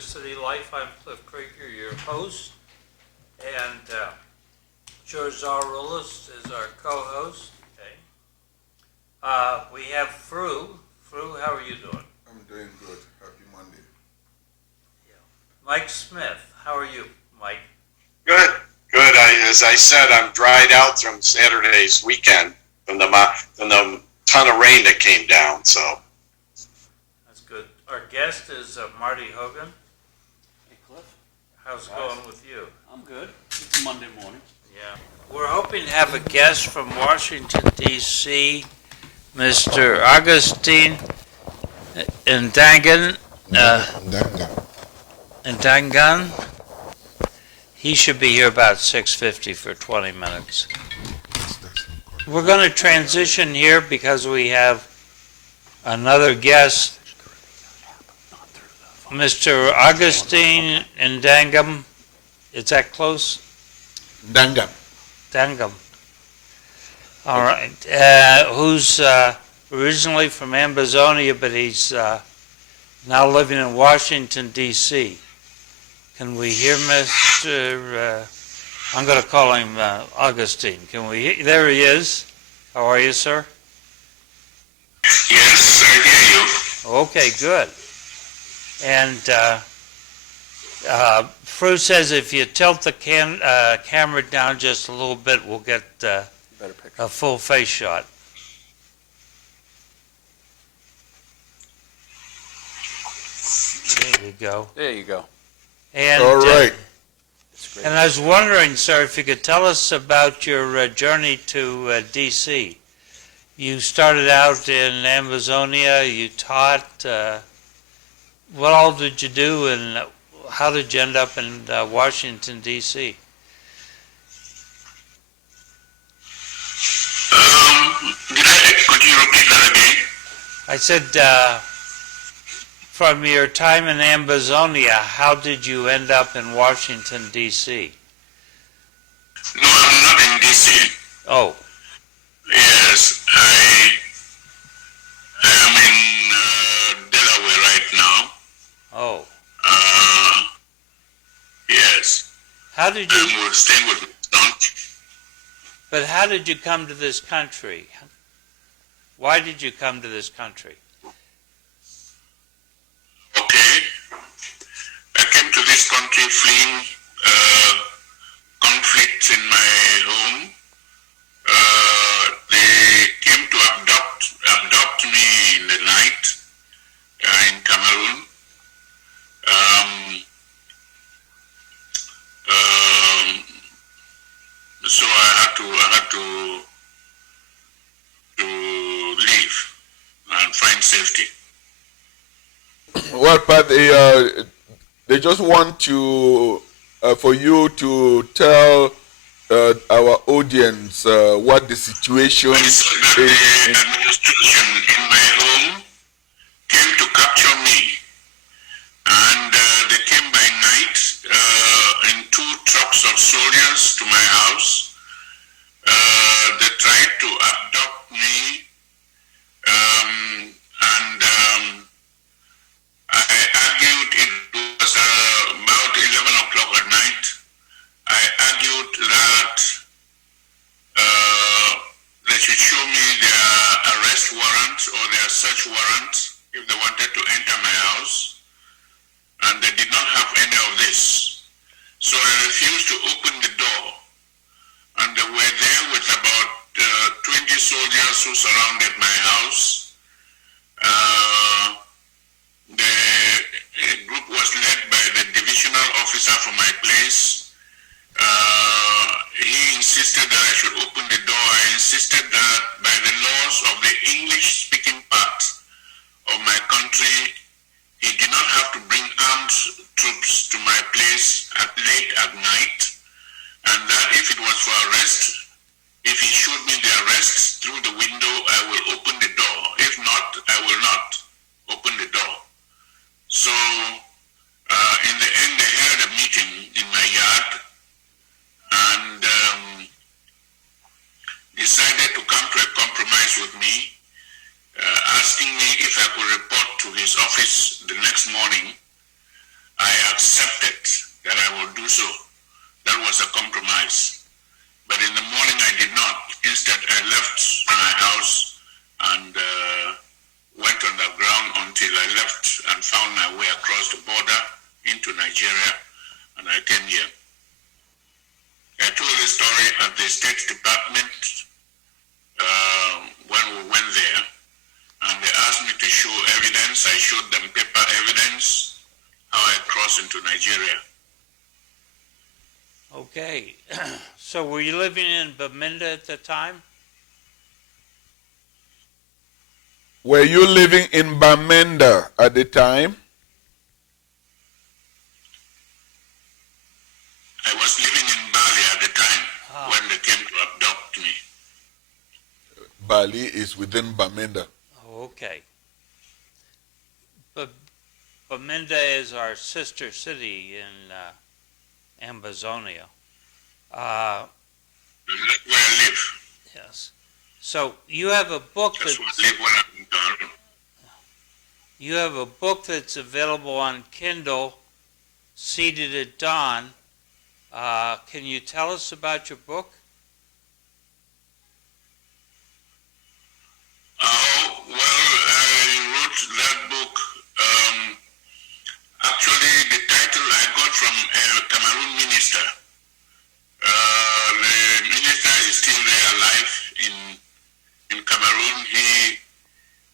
City Life. I'm Cliff Krieger, your host, and George Zaroulis is our co-host. Okay. We have Fru. Fru, how are you doing? I'm doing good. Happy Monday. Yeah. Mike Smith, how are you, Mike? Good, good. As I said, I'm dried out from Saturday's weekend from the ton of rain that came down. So that's good. Our guest is Marty Hogan. Hey, Cliff. How's it going with you? I'm good. It's Monday morning. Yeah. We're hoping to have a guest from Washington, D.C., Mr. Augustine Ndangam. Ndangam. He should be here about 6:50 for 20 minutes. We're going to transition here because we have another guest, Mr. Augustine Ndangam. Is that close? Ndangam. Ndangam. All right. Who's originally from Amazonia, but he's now living in Washington, D.C. Can we hear Mr. I'm going to call him Augustine. Can we hear? There he is. How are you, sir? yes, I hear you. Okay, good. And Fru says if you tilt the camera down just a little bit, we'll get a full face shot. There you go. There you go. And, All right. It's great. And I was wondering, sir, if you could tell us about your journey to D.C. You started out in Amazonia, you taught. What all did you do, and how did you end up in Washington, D.C.? Could you repeat that again? I said, from your time in Amazonia, how did you end up in Washington, D.C.? No, I'm not in DC. Oh, Yes, I am in Delaware right now. oh. Yes, How did you, I'm staying with my son. but how did you come to this country? Why did you come to this country? Okay. I came to this country fleeing conflicts in my home. They came to abduct me in the night in Cameroon. So I had to leave and find safety. Well, but they just want to for you to tell our audience what the situation I is. said that the administration in my home came to capture me, and they came by night in 2 trucks of soldiers to my house. They tried to abduct me, and I argued. It was about 11 o'clock at night. I argued that they should show me their arrest warrant or their search warrant if they wanted to enter my house, and they did not have any of this. So I refused to open the door, and they were there with about 20 soldiers who surrounded my house. The group was led by the divisional officer from my place. He insisted that I should open the door. I insisted that by the laws of the English-speaking part of my country, he did not have to bring armed troops to my place late at night, and that if it was for arrest, if he showed me the arrests through the window, I will open the door. If not, I will not open the door. So, in the end, they held a meeting in my yard and decided to come to a compromise with me, asking me if I could report to his office the next morning I accepted that I would do so. That was a compromise. But in the morning I did not. Instead, I left my house and went underground until I left and found my way across the border into Nigeria, and I came here. I told this story at the State Department when we went there, and they asked me to show evidence. I showed them paper evidence how I crossed into Nigeria. Okay. So were you living in Bamenda at the time? Were you living in Bamenda at the time? I was living in Bali at the time when they came to abduct me. Bali is within Bamenda. Oh, okay. But Bamenda is our sister city in Amazonia. That's where I live. Yes. So you have a book That's where I live when I'm in Cameroon. you have a book that's available on Kindle, Seated at Dawn. Can you tell us about your book? Oh, well, I wrote that book. Actually, the title I got from a Cameroon minister. The minister is still there alive in Cameroon.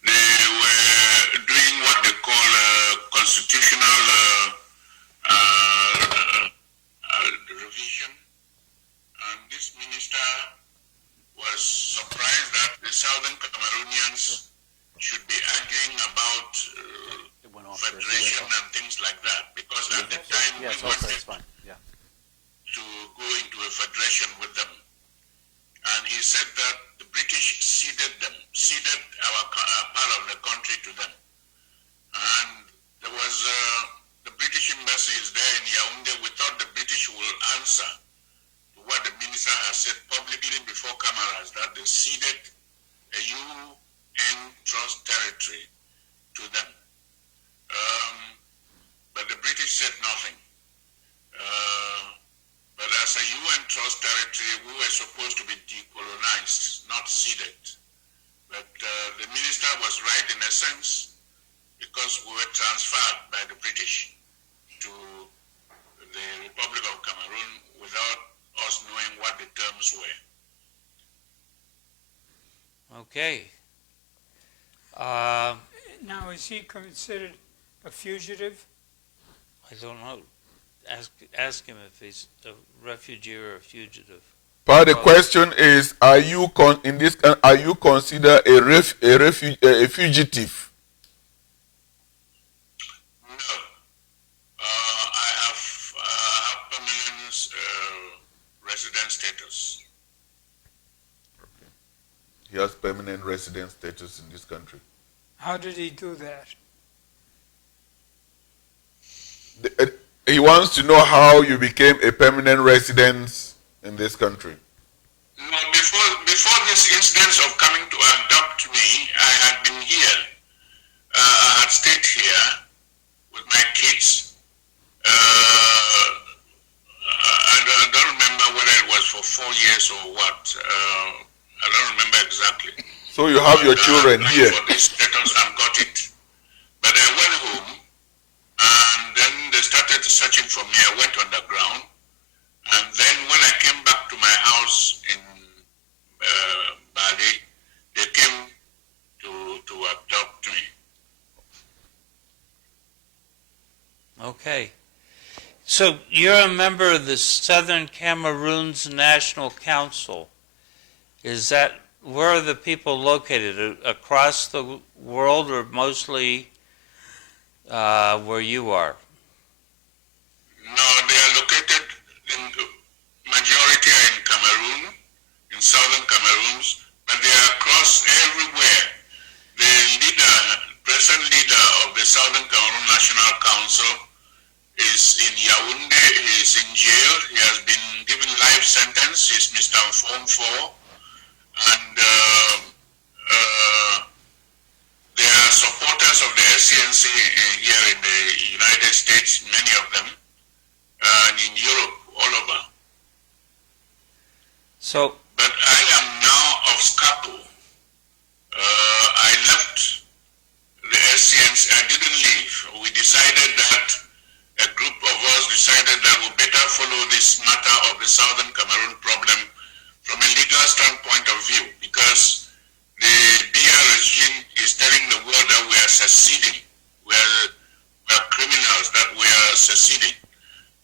They were doing what they call constitutional revision, and this minister was surprised that the southern Cameroonians should be arguing about It went off. federation and things like that, because at the time we Yes, wanted it's fine. Yeah. to go into a federation with them. And he said that the British ceded our part of the country to them. And there was, the British embassy is there in Yaoundé. We thought the British will answer to what the minister has said publicly before cameras, that they ceded a UN trust territory to them. But the British said nothing. But as a UN trust territory, we were supposed to be decolonized, not ceded. But the minister was right in a sense, because we were transferred by the British to the Republic of Cameroon without us knowing what the terms were. Okay. Now, is he considered a fugitive? I don't know. Ask him if he's a refugee or a fugitive. But the question is, are you considered a fugitive? No. I have permanent resident status. He has permanent resident status in this country. How did he do that? He wants to know how you became a permanent resident in this country. No, before this incident of coming to adopt me, I had been here. I had stayed here with my kids. I don't remember whether it was for 4 years or what. I don't remember exactly. So you have your children I applied here. for this status and got it. But I went home, and then they started searching for me. I went underground, and then when I came back to my house in Bali, they came to adopt me. Okay. So you're a member of the Southern Cameroon's National Council. Where are the people located? Across the world, or mostly where you are? No, they are located in majority are in Cameroon, in southern Cameroon, but they are across everywhere. The present leader of the Southern Cameroon National Council is in Yaoundé. He is in jail. He has been given life sentence. He's Mr. Mfom. And they are supporters of the SCNC here in the United United States, many of them, and in Europe, all over. So, But I am now of Scapul. I left the SCNC. I didn't leave. We decided that, a group of us decided that we better follow this matter of the Southern Cameroon problem from a legal standpoint of view, because the BR regime is telling the world that we are seceding. We are criminals, that we are seceding.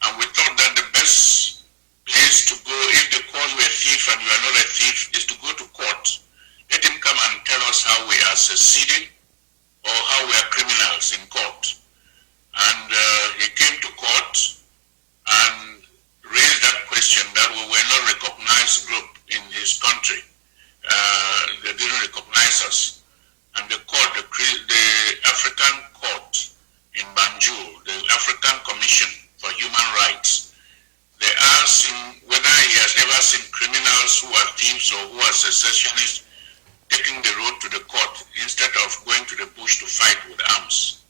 And we thought that the best place to go, if they call you a thief and you are not a thief, is to go to court. Let him come and tell us how we are seceding or how we are criminals in court. And he came to court and raised that question that we were not recognized group in his country. They didn't recognize us. And the court, the African court in Banjul, the African Commission for Human Rights, they asked him whether he has ever seen criminals who are thieves or who are secessionists taking the road to the court instead of going to the bush to fight with arms.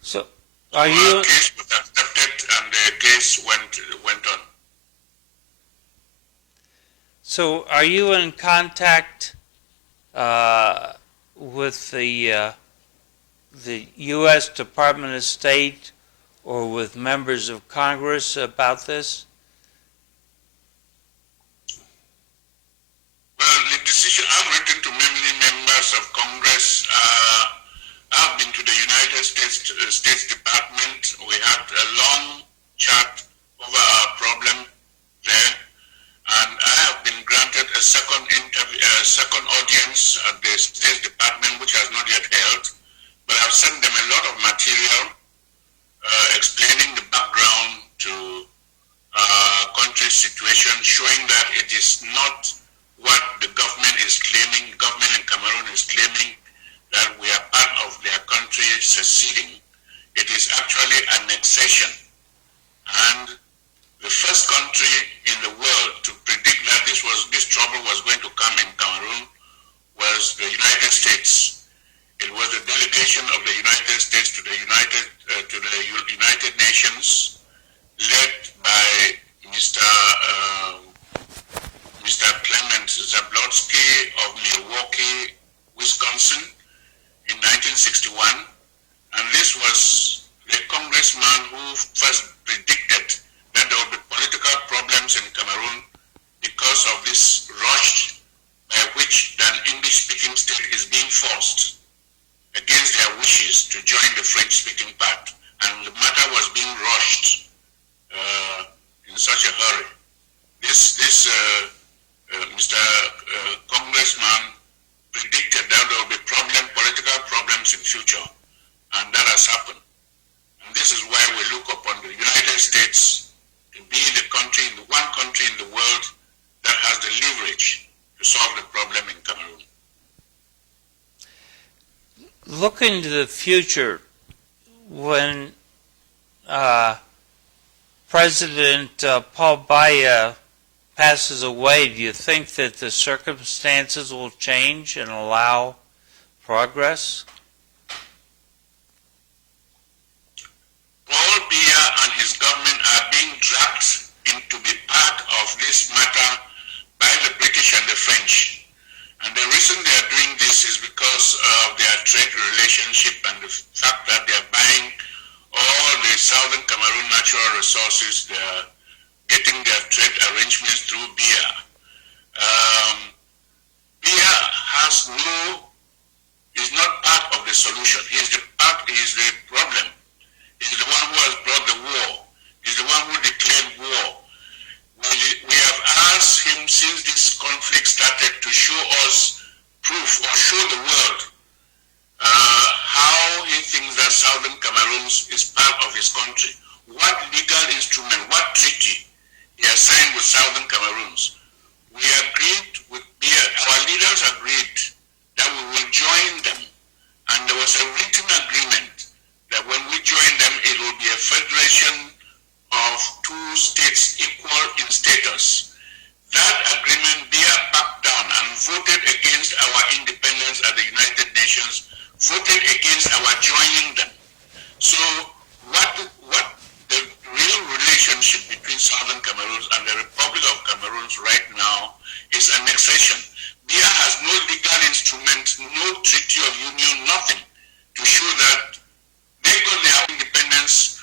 so are Our you case was accepted and the case went on. so are you in contact with the U.S. Department of State or with members of Congress about this? Well, the decision, I've written to many members of Congress. I've been to the United States Department. We had a long chat over our problem there. And I have been granted a second audience at the State Department, which has not yet held. But I've sent them a lot of material explaining the background to country's situation, showing that it is not what the government is claiming, government in Cameroon is claiming, that we are part of their country seceding. It is actually annexation. And the first country in the world to predict that this trouble was going to come in Cameroon was the United States. It was the delegation of the United States to the United Nations, led by Mr. Clement Zablotsky of Milwaukee, Wisconsin, in 1961. And this was the congressman who first predicted that there would be political problems in Cameroon because of this rush by which an English-speaking state is being forced against their wishes to join the French-speaking part. And the matter was being rushed in such a hurry. Mr. Congressman predicted that there will be political problems in future, and that has happened. And this is why we look upon the United States to be the one country in the world that has the leverage to solve the problem in Cameroon. Looking to the future, when President Paul Biya passes away, do you think that the circumstances will change and allow progress? Paul Biya and his government are being dragged into be part of this matter by the British and the French. And the reason they are doing this is because of their trade relationship and the fact that they are buying all the southern Cameroon natural resources. They are getting their trade arrangements through Biya. Biya is not part of the solution. He is the problem. He's the one who has brought the war. He's the one who declared war. We have asked him since this conflict started to show us proof or show the world how he thinks that Southern Cameroon is part of his country. What legal instrument, what treaty he has signed with Southern Cameroons. We agreed with Biya, our leaders agreed that we will join them. And there was a written agreement that when we join them, it will be a federation of two states equal in status. That agreement, Biya backed down and voted against our independence at the United Nations, voted against our joining them. So what the real relationship between Southern Cameroon and the Republic of Cameroon right now is annexation. Biya has no legal instrument, no treaty of union, nothing to show that they got their independence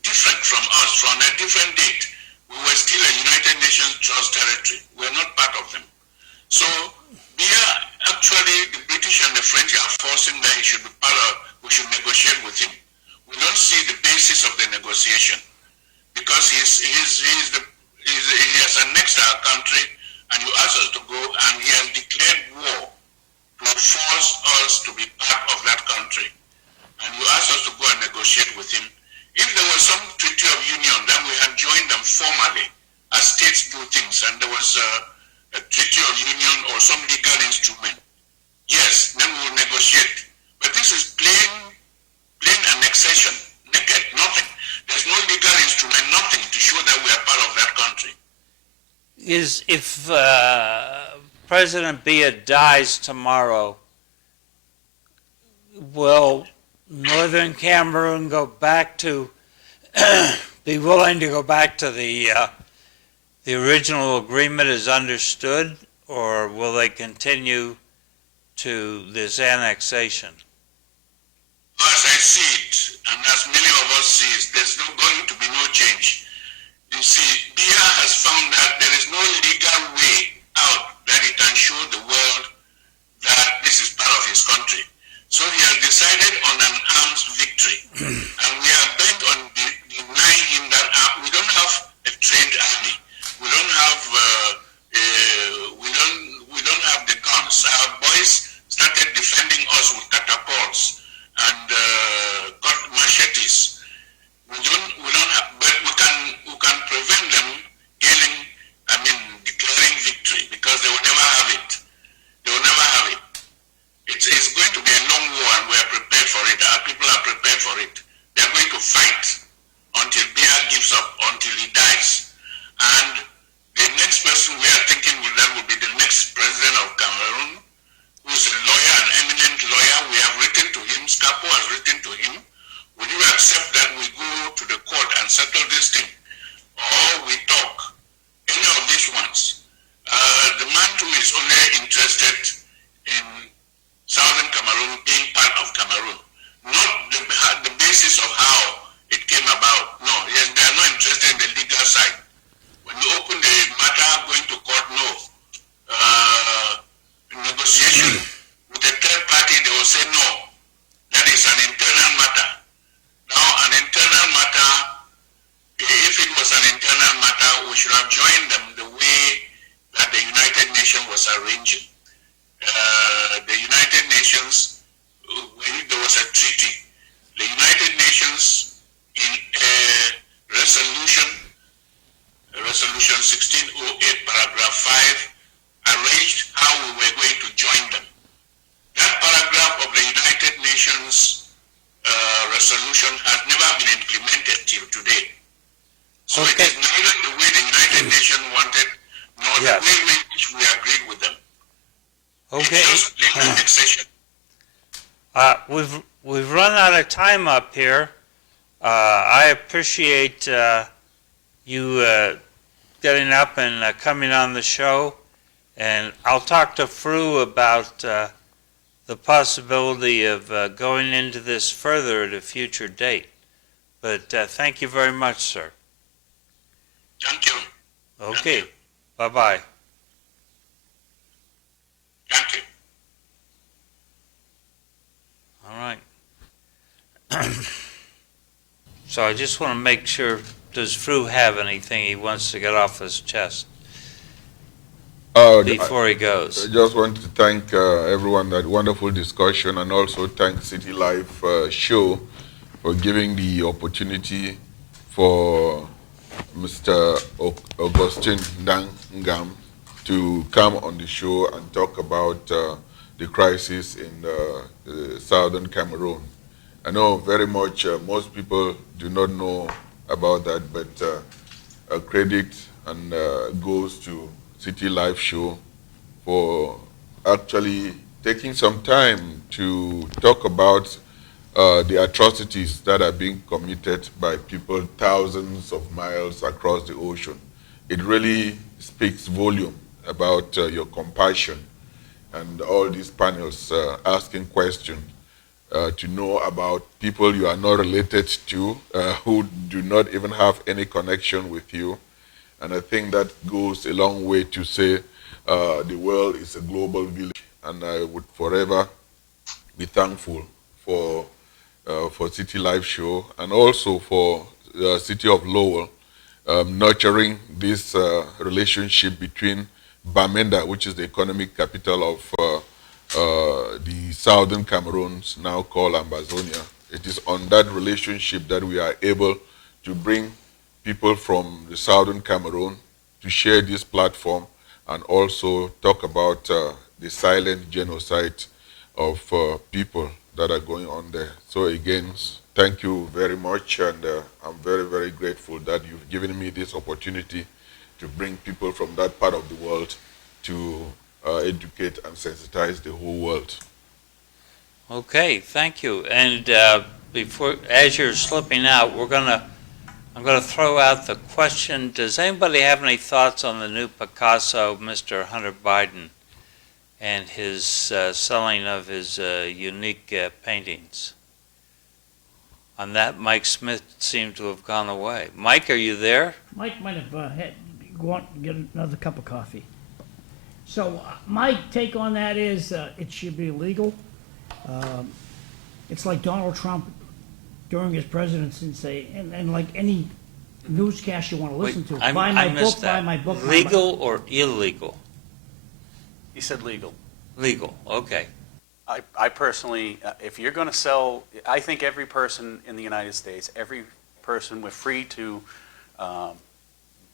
different from us, from a different date. We were still a United Nations Trust territory. We're not part of them. So Biya, actually, the British and the French are forcing that he should be part of, we should negotiate with him. We don't see the basis of the negotiation because he has annexed our country and you ask us to go and he has declared war to force us to be part of that country. And you ask us to go and negotiate with him. If there was some treaty of union, then we had joined them formally as states do things and there was a treaty of union or some legal instrument. Yes, then we will negotiate. But this is plain annexation, naked, nothing. There's no legal instrument, nothing to show that we are part of that country. If President Biya dies tomorrow, will Northern Cameroon go back to be willing to go back to the original agreement as understood, or will they continue to this annexation? As I see it, and as many of us see it, there's going to be no change. You see, Biya has found that there is no legal way out that he can show the world that this is part of his country. So he has decided on an arms victory. And we are bent on denying him that we don't have a trained army. We don't have we don't have the guns. Our boys started defending us with catapults and machetes. We don't have, but we can prevent them declaring victory because they will never have it. They will never have it. It's going to be a long war and we are prepared for it. Our people are prepared for it. They are going to fight until Biya gives up, until he dies. And the next person we are thinking that will be the next president of Cameroon, who is a lawyer, an eminent lawyer. We have written to him, Scapo has written to him. Would you accept that we go to the court and settle this thing? Or we talk? Any of these ones. The man too is only interested in Southern Cameroon being part of Cameroon, not the basis of how it came about. No, yes, they are not interested in the legal side. When you open the matter going to court, no. Negotiation with a third party, they will say no. That is an internal matter. Now, an internal matter, if it was an internal matter, we should have joined them the way that the United Nations was arranging. The United Nations, there was a treaty. The United Nations in resolution 1608 paragraph 5 arranged how we were going to join them. That paragraph of the United Nations resolution has never been implemented till today. So Okay. it is neither the way the United Nations wanted nor Yes. the way in which we agreed with them. Okay. It's just plain annexation. We've run out of time up here. I appreciate you getting up and coming on the show, and I'll talk to Fru about the possibility of going into this further at a future date. But thank you very much, sir. Thank you. Okay. you. Bye-bye. Thank you. All right. So I just want to make sure, does Fru have anything he wants to get off his chest before he I goes? just want to thank everyone that wonderful discussion, and also thank City Life show for giving the opportunity for Mr. Augustine Ndangam to come on the show and talk about the crisis in southern Cameroon. I know very much most people do not know about that, but credit and goes to City Life Show for actually taking some time to talk about the atrocities that are being committed by people thousands of miles across the ocean. It really speaks volume about your compassion, and all these panels asking questions to know about people you are not related to, who do not even have any connection with you. And I think that goes a long way to say the world is a global village, and I would forever be thankful for City Life Show, and also for the city of Lowell nurturing this relationship between Bamenda, which is the economic capital of the southern Cameroons, now called Ambazonia. It is on that relationship that we are able to bring people from the southern Cameroon to share this platform and also talk about the silent genocide of people that are going on there. So again, thank you very much, and I'm very, very grateful that you've given me this opportunity to bring people from that part of the world to educate and sensitize the whole world. Okay, thank you. And as you're slipping out, I'm gonna throw out the question, does anybody have any thoughts on the new Picasso, Mr. Hunter Biden, and his selling of his unique paintings? On that, Mike Smith seemed to have gone away. Mike, are you there? Mike might have had go out and get another cup of coffee. So my take on that is it should be illegal. It's like Donald Trump during his presidency and say, and like any newscast you want to listen to, I buy my missed book, that. buy my book. Legal or illegal? He said legal. Legal, okay. I personally, if you're going to sell, I think every person in the United States, every person, we're free to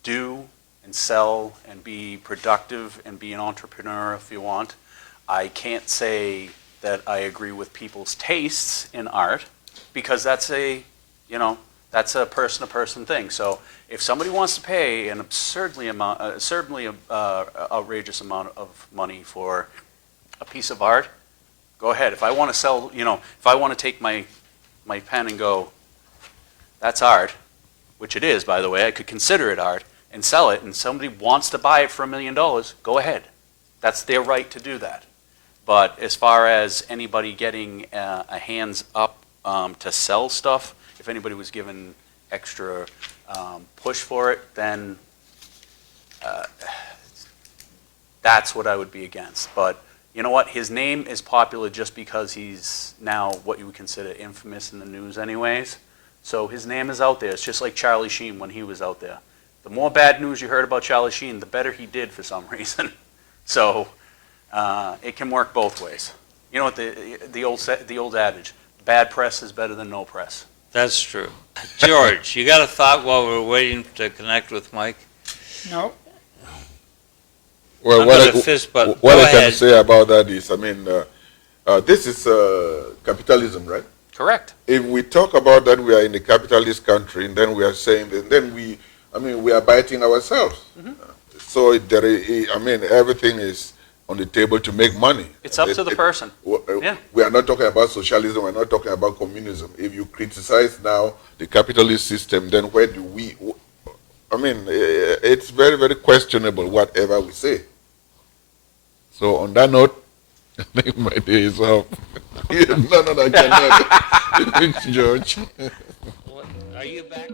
do and sell and be productive and be an entrepreneur if you want. I can't say that I agree with people's tastes in art, because that's a person-to-person thing. So if somebody wants to pay an absurdly outrageous amount of money for a piece of art, go ahead. If I want to sell, if I want to take my pen and go, that's art, which it is, by the way, I could consider it art, and sell it, and somebody wants to buy it for $1 million, go ahead. That's their right to do that. But as far as anybody getting a hands up to sell stuff, if anybody was given extra push for it, then that's what I would be against. But you know what? His name is popular just because he's now what you would consider infamous in the news anyways. So his name is out there. It's just like Charlie Sheen when he was out there. The more bad news you heard about Charlie Sheen, the better he did for some reason. So it can work both ways. You know what the old adage, bad press is better than no press. That's true. George, you got a thought while we're waiting to connect with Mike? No, Well, I'm what gonna fist bump. what Go I can ahead. say about that is, I mean, this is capitalism, right? Correct. If we talk about that we are in a capitalist country, and then we are saying that, then we are biting ourselves. Mm-hmm. So everything is on the table to make money. It's up to the person. Yeah. We are not talking about socialism. We're not talking about communism. If you criticize now the capitalist system, then where do we? It's very, very questionable whatever we say. So on that note, I think my day is up. No, I cannot. George. Are you back?